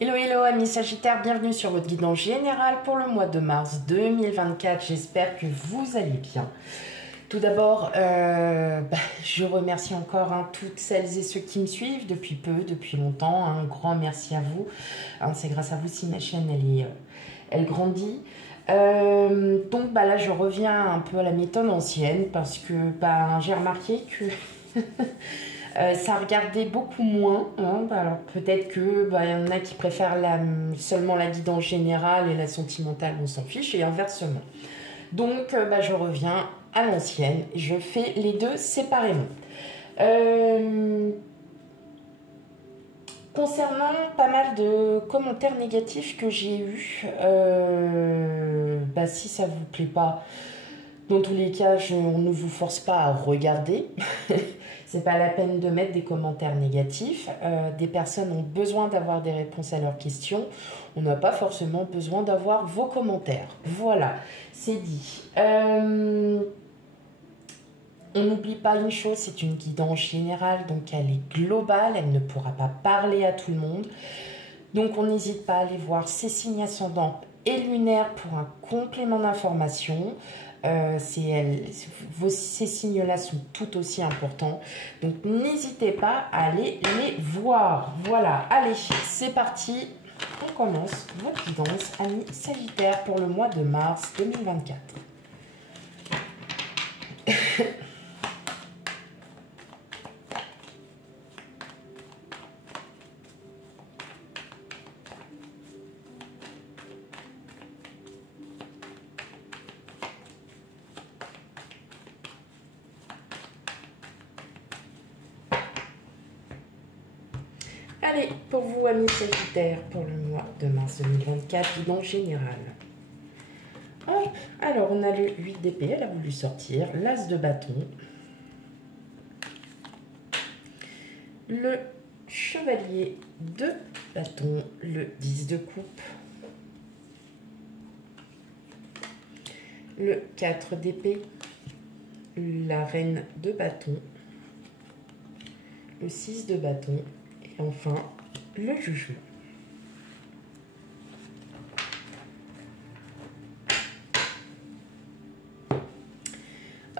Hello, hello amis Sagittaires, bienvenue sur votre guidance générale pour le mois de mars 2024. J'espère que vous allez bien. Tout d'abord, je remercie encore toutes celles et ceux qui me suivent depuis peu, depuis longtemps. Un grand merci à vous. C'est grâce à vous si ma chaîne elle grandit. Donc là, je reviens un peu à la méthode ancienne parce que j'ai remarqué que ça regardait beaucoup moins. Alors peut-être que y en a qui préfèrent seulement la guidance générale et la sentimentale, on s'en fiche, et inversement. Donc je reviens à l'ancienne. Je fais les deux séparément. Concernant pas mal de commentaires négatifs que j'ai eus, si ça vous plaît pas, dans tous les cas, on ne vous force pas à regarder. C'est pas la peine de mettre des commentaires négatifs. Des personnes ont besoin d'avoir des réponses à leurs questions. On n'a pas forcément besoin d'avoir vos commentaires. Voilà, c'est dit. On n'oublie pas une chose, c'est une guidance générale, donc elle est globale, elle ne pourra pas parler à tout le monde. Donc on n'hésite pas à aller voir ses signes ascendants et lunaires pour un complément d'information. Ces signes-là sont tout aussi importants. Donc n'hésitez pas à aller les voir. Voilà, allez, c'est parti. On commence votre guidance, amis Sagittaires, pour le mois de mars 2024. Allez, pour vous, amis Sagittaires, pour le mois de mars 2024, guidance générale. Hop, alors, on a le 8 d'épée, elle a voulu sortir, l'as de bâton, le chevalier de bâton, le 10 de coupe, le 4 d'épée, la reine de bâton, le 6 de bâton, et enfin, le jugement.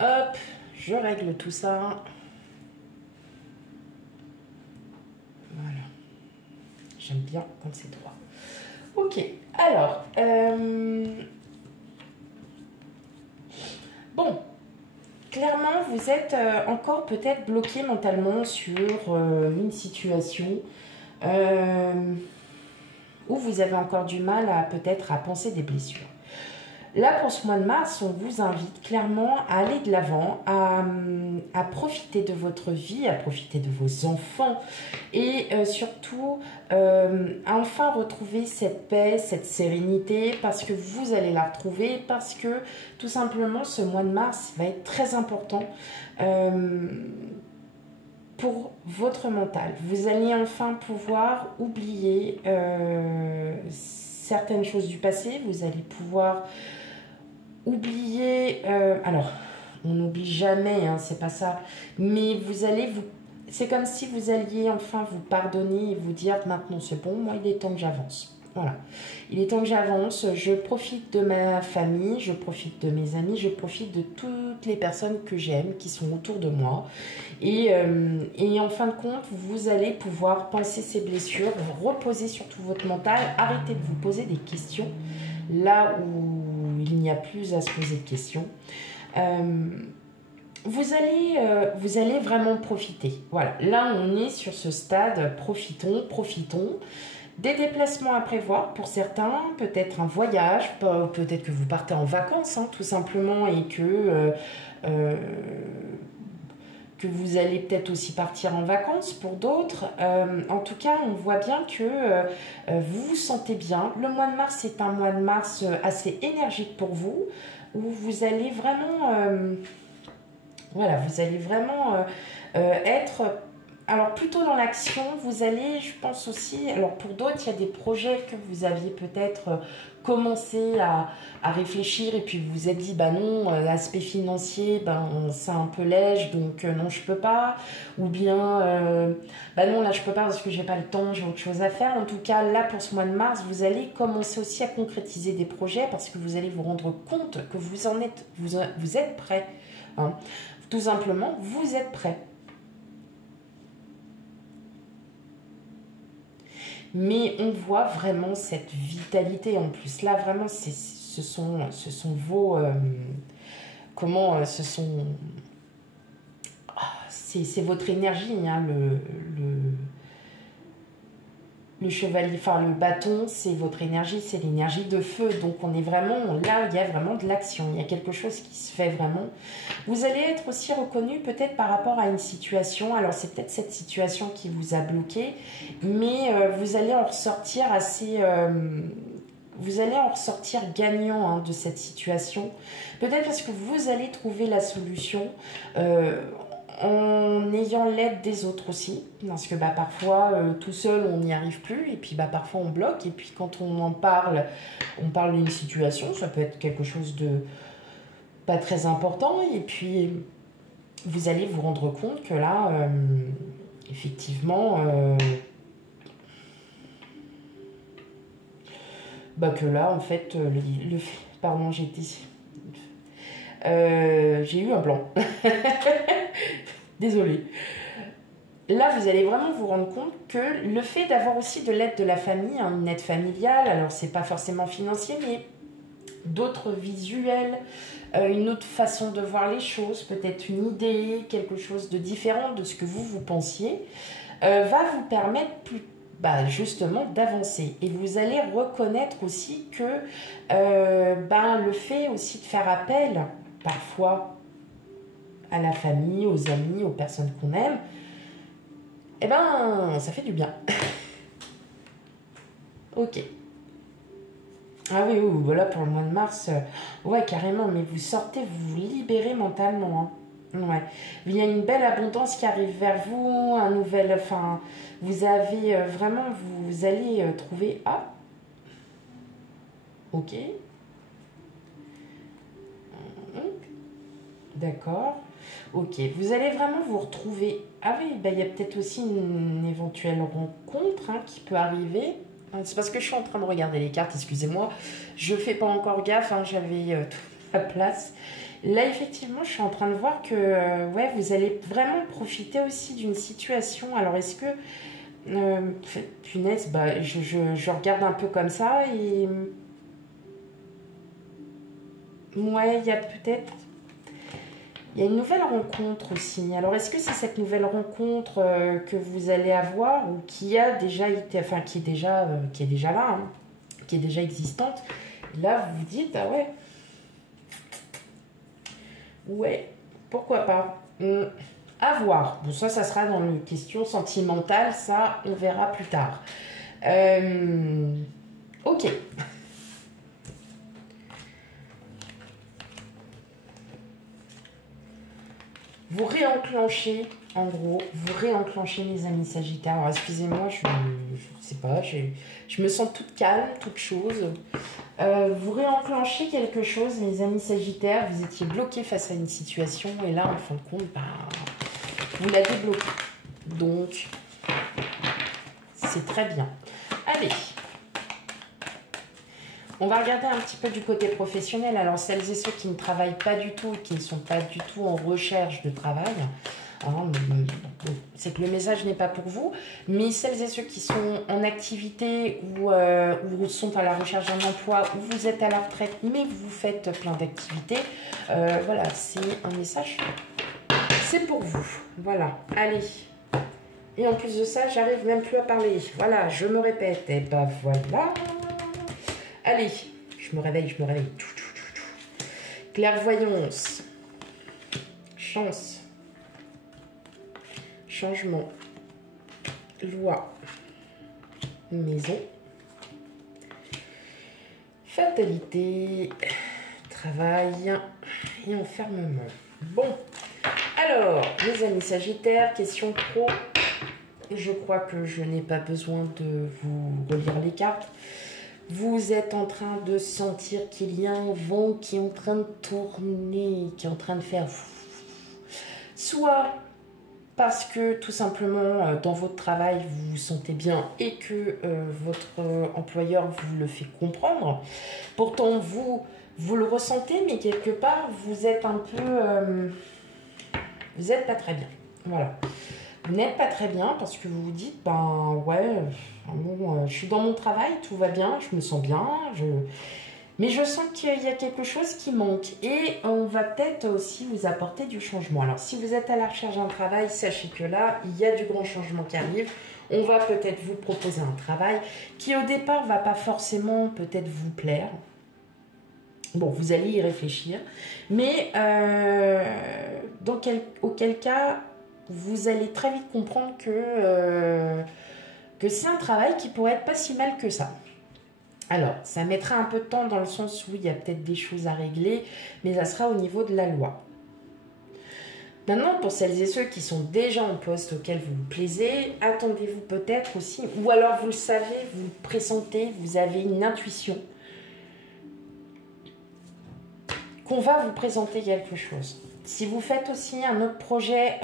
Hop, je règle tout ça. Voilà. J'aime bien quand c'est droit. Ok, alors, bon, clairement, vous êtes encore peut-être bloqué mentalement sur une situation où vous avez encore du mal à peut-être à penser des blessures. Là, pour ce mois de mars, on vous invite clairement à aller de l'avant, à profiter de votre vie, à profiter de vos enfants et surtout à enfin retrouver cette paix, cette sérénité, parce que vous allez la retrouver, parce que tout simplement, ce mois de mars va être très important pour votre mental. Vous allez enfin pouvoir oublier certaines choses du passé, vous allez pouvoir oublier, alors on n'oublie jamais, c'est pas ça, mais c'est comme si vous alliez enfin vous pardonner et vous dire maintenant c'est bon, moi il est temps que j'avance. Voilà, il est temps que j'avance, je profite de ma famille, je profite de mes amis, je profite de toutes les personnes que j'aime, qui sont autour de moi. Et en fin de compte, vous allez pouvoir penser ces blessures, reposer surtout votre mental, arrêter de vous poser des questions là où il n'y a plus à se poser de questions. Vous allez vraiment profiter. Voilà, là on est sur ce stade, profitons. Des déplacements à prévoir pour certains, peut-être un voyage, peut-être que vous partez en vacances, tout simplement, et que vous allez peut-être aussi partir en vacances pour d'autres. En tout cas, on voit bien que vous vous sentez bien. Le mois de mars, c'est un mois de mars assez énergique pour vous, où vous allez vraiment... vous allez vraiment être alors plutôt dans l'action, vous allez, je pense aussi, alors pour d'autres, il y a des projets que vous aviez peut-être commencé à réfléchir et puis vous vous êtes dit, bah non, l'aspect financier, ben, c'est un peu léger, donc non, je peux pas. Ou bien, bah non, là, je peux pas parce que j'ai pas le temps, j'ai autre chose à faire. En tout cas, là, pour ce mois de mars, vous allez commencer aussi à concrétiser des projets parce que vous allez vous rendre compte que vous êtes prêt. Hein. Tout simplement, vous êtes prêt. Mais on voit vraiment cette vitalité en plus. Là, vraiment, ce sont vos... c'est votre énergie, hein, le chevalier, enfin le bâton, c'est votre énergie, c'est l'énergie de feu. Donc on est vraiment, là, il y a vraiment de l'action. Il y a quelque chose qui se fait vraiment. Vous allez être aussi reconnu peut-être par rapport à une situation. Alors c'est peut-être cette situation qui vous a bloqué, mais vous allez en ressortir assez... vous allez en ressortir gagnant hein, de cette situation. Peut-être parce que vous allez trouver la solution en ayant l'aide des autres aussi. Parce que bah, parfois, tout seul, on n'y arrive plus. Et puis bah, parfois, on bloque. Et puis quand on parle d'une situation. Ça peut être quelque chose de pas très important. Et puis, vous allez vous rendre compte que là, effectivement... bah que là, en fait, pardon, j'ai eu un blanc. Désolée. Là, vous allez vraiment vous rendre compte que le fait d'avoir aussi de l'aide de la famille, hein, une aide familiale, alors c'est pas forcément financier, mais d'autres visuels, une autre façon de voir les choses, peut-être une idée, quelque chose de différent de ce que vous pensiez, va vous permettre bah, justement d'avancer. Et vous allez reconnaître aussi que le fait aussi de faire appel parfois à la famille, aux amis, aux personnes qu'on aime, eh ben ça fait du bien. Ok. Ah oui, voilà pour le mois de mars, ouais carrément, mais vous sortez, vous vous libérez mentalement. Hein. Ouais. Il y a une belle abondance qui arrive vers vous, un nouvel, enfin, vous avez vraiment, vous allez trouver, ah, ok, d'accord, ok, vous allez vraiment vous retrouver, ah oui, bah, il y a peut-être aussi une éventuelle rencontre hein, qui peut arriver, c'est parce que je suis en train de regarder les cartes, excusez-moi, je fais pas encore gaffe, hein, j'avais toute la place. Là, effectivement, je suis en train de voir que ouais, vous allez vraiment profiter aussi d'une situation. Alors, est-ce que... punaise, bah, je regarde un peu comme ça et... Ouais, il y a peut-être... Il y a une nouvelle rencontre aussi. Alors, est-ce que c'est cette nouvelle rencontre que vous allez avoir ou qui a déjà été... Enfin, qui est déjà là, hein, qui est déjà existante. Là, vous vous dites, ah ouais... Ouais, pourquoi pas. À voir. Bon, ça sera dans les questions sentimentales. Ça, on verra plus tard. Ok. Vous réenclenchez, en gros, vous réenclenchez les amis Sagittaires. Alors, excusez-moi, je sais pas, je me sens toute calme, toute chose. Vous réenclenchez quelque chose, les amis Sagittaires. Vous étiez bloqué face à une situation et là, en fin de compte, bah, vous la débloquez. Donc, c'est très bien. Allez, on va regarder un petit peu du côté professionnel. Alors, celles et ceux qui ne travaillent pas du tout, qui ne sont pas du tout en recherche de travail, hein, c'est que le message n'est pas pour vous, mais celles et ceux qui sont en activité ou sont à la recherche d'un emploi, ou vous êtes à la retraite, mais vous faites plein d'activités, voilà, c'est un message, c'est pour vous. Voilà, allez. Et en plus de ça, j'arrive même plus à parler. Voilà, je me répète. Et ben voilà. Allez, je me réveille. Clairvoyance. Chance. Changement. Loi. Maison. Fatalité. Travail. Et enfermement. Bon. Alors, mes amis Sagittaires, question pro Je crois que je n'ai pas besoin de vous relire les cartes. Vous êtes en train de sentir qu'il y a un vent qui est en train de tourner, qui est en train de faire... Soit parce que tout simplement dans votre travail vous vous sentez bien et que votre employeur vous le fait comprendre. Pourtant vous le ressentez, mais quelque part vous êtes un peu... vous n'êtes pas très bien. Voilà. Vous n'êtes pas très bien parce que vous vous dites, ben ouais, bon, je suis dans mon travail, tout va bien, je me sens bien, mais je sens qu'il y a quelque chose qui manque et on va peut-être aussi vous apporter du changement. Alors si vous êtes à la recherche d'un travail, sachez que là, il y a du grand changement qui arrive. On va peut-être vous proposer un travail qui au départ ne va pas forcément peut-être vous plaire. Bon, vous allez y réfléchir, mais auquel cas, vous allez très vite comprendre que c'est un travail qui pourrait être pas si mal que ça. Alors, ça mettra un peu de temps dans le sens où il y a peut-être des choses à régler, mais ça sera au niveau de la loi. Maintenant, pour celles et ceux qui sont déjà en poste auquel vous vous plaisez, attendez-vous peut-être aussi, ou alors vous le savez, vous le pressentez, vous avez une intuition, qu'on va vous présenter quelque chose. Si vous faites aussi un autre projet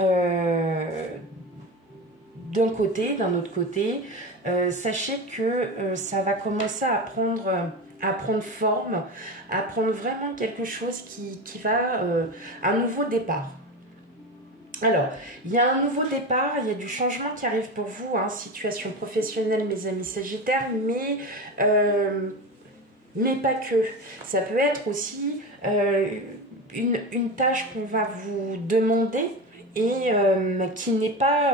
d'un autre côté, sachez que ça va commencer à prendre forme, à prendre vraiment quelque chose qui va un nouveau départ. Alors, il y a un nouveau départ, il y a du changement qui arrive pour vous, hein, situation professionnelle, mes amis Sagittaires, mais pas que. Ça peut être aussi une tâche qu'on va vous demander et qui n'est pas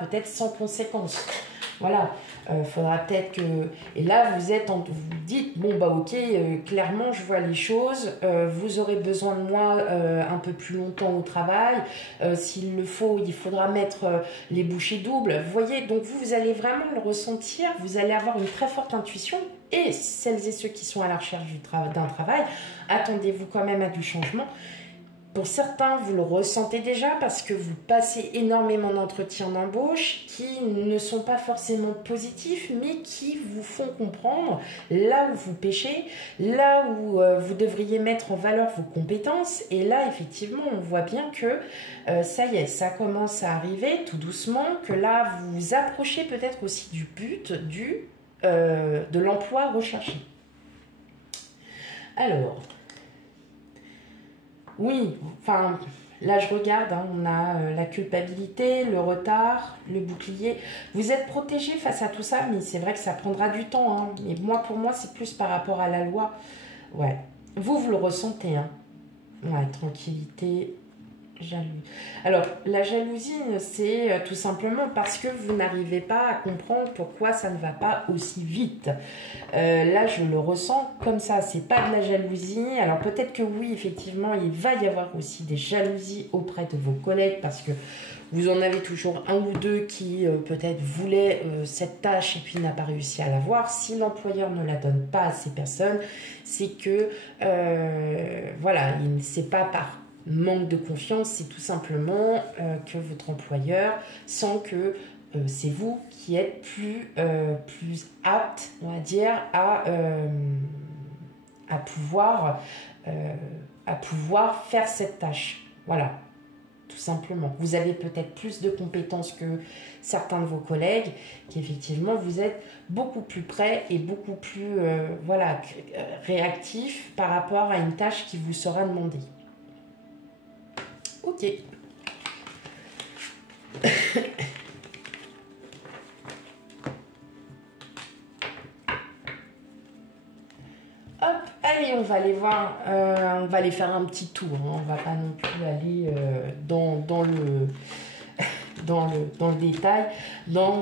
peut-être sans conséquence. Voilà, faudra peut-être que... Et là, vous dites, bon, bah ok, clairement, je vois les choses, vous aurez besoin de moi un peu plus longtemps au travail, s'il le faut, il faudra mettre les bouchées doubles. Vous voyez, donc vous allez vraiment le ressentir, vous allez avoir une très forte intuition, et celles et ceux qui sont à la recherche d'un travail, attendez-vous quand même à du changement. Pour certains, vous le ressentez déjà parce que vous passez énormément d'entretiens d'embauche qui ne sont pas forcément positifs, mais qui vous font comprendre là où vous pêchez, là où vous devriez mettre en valeur vos compétences. Et là, effectivement, on voit bien que ça y est, ça commence à arriver tout doucement, que là, vous vous approchez peut-être aussi du but de l'emploi recherché. Alors... Oui, enfin, là je regarde, hein, on a la culpabilité, le retard, le bouclier. Vous êtes protégé face à tout ça, mais c'est vrai que ça prendra du temps. Hein. Mais pour moi, c'est plus par rapport à la loi. Ouais, vous le ressentez. Hein. Ouais, tranquillité, jalousie. Alors, la jalousie, c'est tout simplement parce que vous n'arrivez pas à comprendre pourquoi ça ne va pas aussi vite. Là, je le ressens comme ça. C'est pas de la jalousie. Alors, peut-être que oui, effectivement, il va y avoir aussi des jalousies auprès de vos collègues parce que vous en avez toujours un ou deux qui peut-être voulaient cette tâche et puis n'a pas réussi à l'avoir. Si l'employeur ne la donne pas à ces personnes, c'est que, voilà, c'est pas par manque de confiance, c'est tout simplement que votre employeur sent que c'est vous qui êtes plus apte, on va dire, à pouvoir faire cette tâche. Voilà, tout simplement. Vous avez peut-être plus de compétences que certains de vos collègues, qu'effectivement, vous êtes beaucoup plus prêt et beaucoup plus réactif par rapport à une tâche qui vous sera demandée. Ok. Hop, allez, on va aller voir, on va aller faire un petit tour. Hein. On va pas non plus aller dans le détail,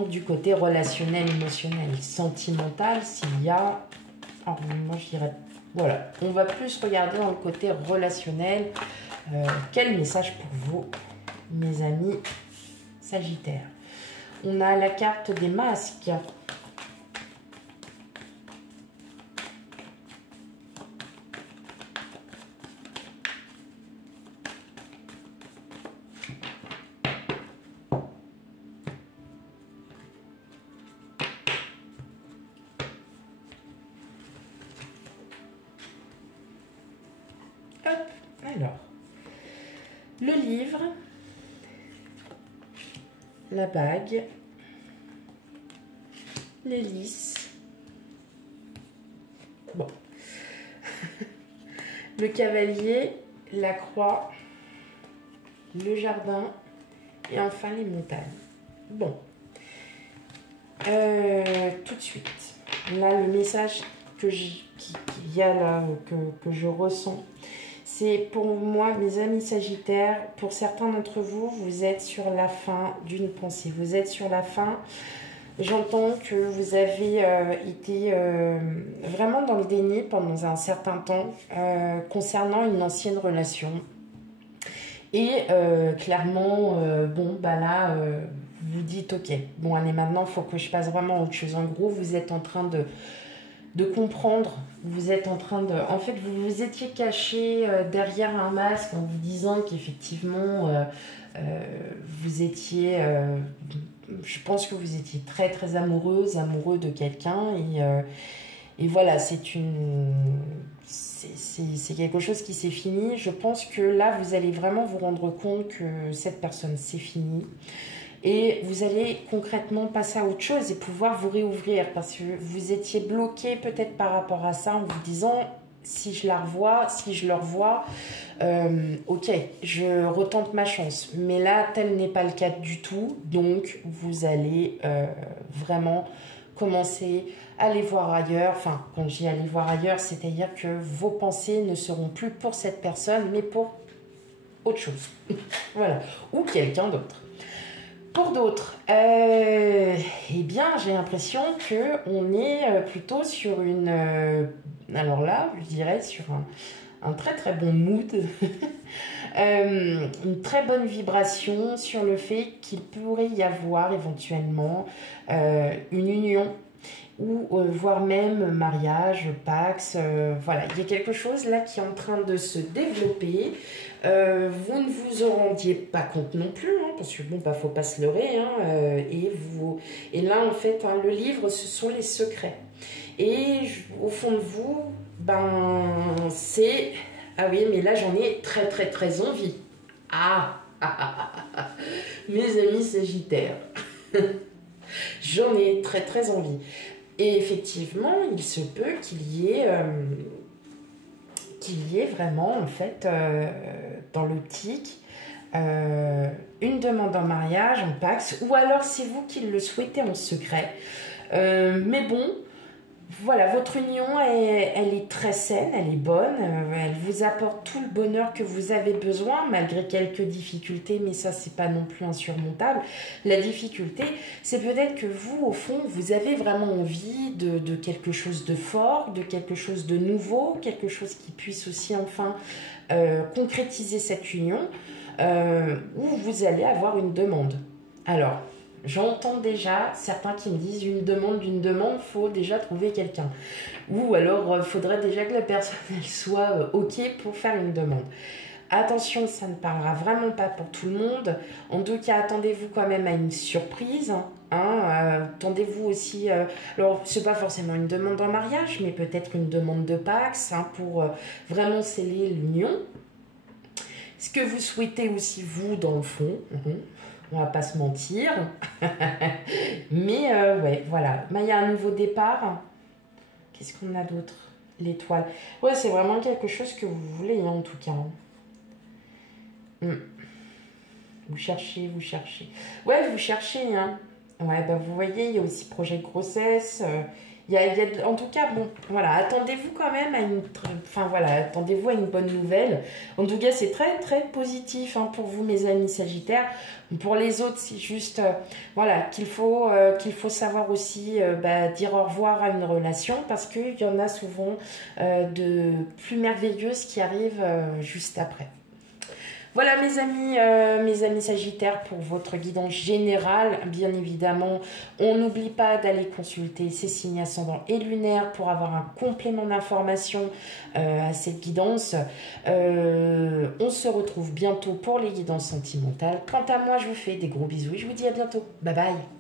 du côté relationnel, émotionnel, sentimental, s'il y a... Alors, moi, je dirais... Voilà, on va plus regarder dans le côté relationnel. Quel message pour vous, mes amis Sagittaires? On a la carte des masques. Hop, alors, le livre, la bague, l'hélice, bon, le cavalier, la croix, le jardin et enfin les montagnes. Bon, tout de suite, là le message qu'il y a là, que je ressens, c'est pour moi, mes amis Sagittaires, pour certains d'entre vous, vous êtes sur la fin d'une pensée, vous êtes sur la fin. J'entends que vous avez été vraiment dans le déni pendant un certain temps concernant une ancienne relation. Et clairement, bon, bah là, vous dites, ok, bon, allez, maintenant, il faut que je passe vraiment à autre chose. En gros, vous êtes en train de comprendre, vous êtes en train de... En fait, vous vous étiez caché derrière un masque en vous disant qu'effectivement, vous étiez... je pense que vous étiez très, très amoureux de quelqu'un. Et voilà, c'est quelque chose qui s'est fini. Je pense que là, vous allez vraiment vous rendre compte que cette personne, c'est fini. Et vous allez concrètement passer à autre chose et pouvoir vous réouvrir parce que vous étiez bloqué peut-être par rapport à ça en vous disant si je la revois, si je le revois, ok, je retente ma chance. Mais là, tel n'est pas le cas du tout. Donc, vous allez vraiment commencer à aller voir ailleurs. Enfin, quand je dis aller voir ailleurs, c'est-à-dire que vos pensées ne seront plus pour cette personne, mais pour autre chose. Voilà. Ou quelqu'un d'autre. Pour d'autres, eh bien, j'ai l'impression qu'on est plutôt sur une... alors là, je dirais sur un très très bon mood, une très bonne vibration sur le fait qu'il pourrait y avoir éventuellement une union ou voire même mariage, Pax, voilà, il y a quelque chose là qui est en train de se développer. Vous ne vous en rendiez pas compte non plus, hein, parce que bon, bah, faut pas se leurrer, hein, et là en fait, hein, le livre, ce sont les secrets. Et au fond de vous, ben c'est, ah oui, mais là j'en ai très très très envie. Mes amis Sagittaires, j'en ai très très envie. Et effectivement, il se peut qu'il y ait vraiment, en fait, dans l'optique, une demande en mariage, en Pax, ou alors c'est vous qui le souhaitez en secret. Mais bon, voilà, votre union, elle est très saine, elle est bonne, elle vous apporte tout le bonheur que vous avez besoin, malgré quelques difficultés, mais ça, c'est pas non plus insurmontable. La difficulté, c'est peut-être que vous, au fond, vous avez vraiment envie de quelque chose de fort, de quelque chose de nouveau, quelque chose qui puisse aussi enfin concrétiser cette union, où vous allez avoir une demande. Alors, j'entends déjà certains qui me disent d'une demande, faut déjà trouver quelqu'un. Ou alors, faudrait déjà que la personne elle soit OK pour faire une demande. Attention, ça ne parlera vraiment pas pour tout le monde. En tout cas, attendez-vous quand même à une surprise. Attendez-vous aussi... alors, c'est pas forcément une demande en mariage, mais peut-être une demande de Pax pour vraiment sceller l'union. Ce que vous souhaitez aussi, vous, dans le fond... On va pas se mentir. Mais ouais, voilà. Il y a un nouveau départ. Qu'est-ce qu'on a d'autre? L'étoile. Ouais, c'est vraiment quelque chose que vous voulez, hein, en tout cas. Vous cherchez. Ouais, vous cherchez, hein. Ouais, bah vous voyez, il y a aussi projet de grossesse. En tout cas, bon, voilà, attendez-vous quand même à une... Enfin, voilà, attendez-vous à une bonne nouvelle. En tout cas, c'est très, très positif hein, pour vous, mes amis Sagittaires. Pour les autres, c'est juste, voilà, qu'il faut savoir aussi dire au revoir à une relation parce qu'il y en a souvent de plus merveilleuses qui arrivent juste après. Voilà mes amis Sagittaires pour votre guidance générale. Bien évidemment, on n'oublie pas d'aller consulter ses signes ascendants et lunaires pour avoir un complément d'information à cette guidance. On se retrouve bientôt pour les guidances sentimentales. Quant à moi, je vous fais des gros bisous et je vous dis à bientôt. Bye bye.